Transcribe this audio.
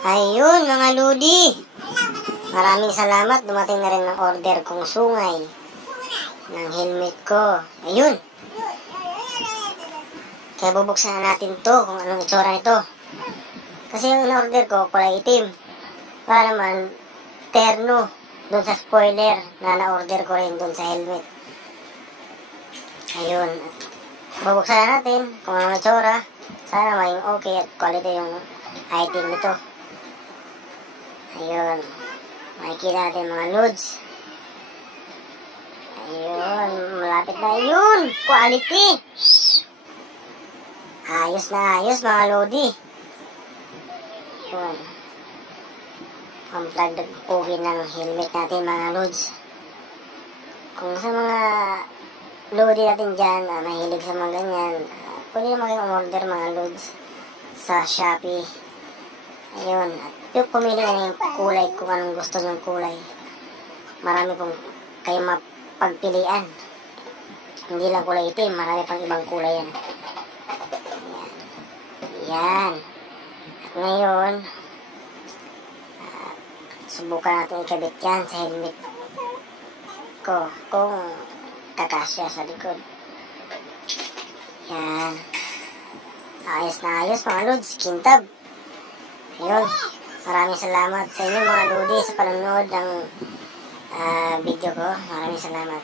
Ayun mga Lodi, maraming salamat, dumating na rin ang order kong sungay ng helmet ko. Ayun, kaya bubuksan na natin to kung anong itsura nito. Kasi yung in-order ko kulay itim, para naman terno dun sa spoiler na na-order ko rin dun sa helmet. Ayun, bubuksan na natin kung anong itsura. Sana maging okay at quality yung item nito. Ayun, makikita natin mga loads. Ayun, malapit na yun. Quality. Ayos na ayos mga Lodi. Ayun, unplugged uwi ng helmet natin mga loads. Kung sa mga Lodi natin dyan, mahilig sa mga ganyan, pwede naman kayong umorder mga loads sa Shopee. Ayun, at yung pumili na yung kulay kung anong gusto nyong kulay. Marami pong kayo mapagpilian. Hindi lang kulay itim, marami pang ibang kulay yan. Ayan. Ayan. At ngayon, subukan natin ikabit yan sa helmet ko kung kakasya sa likod. Ayan. Ayos na ayos mga lods, kintab. Ayun, maraming salamat sa inyo mga Lodi sa panonood ng video ko. Maraming salamat.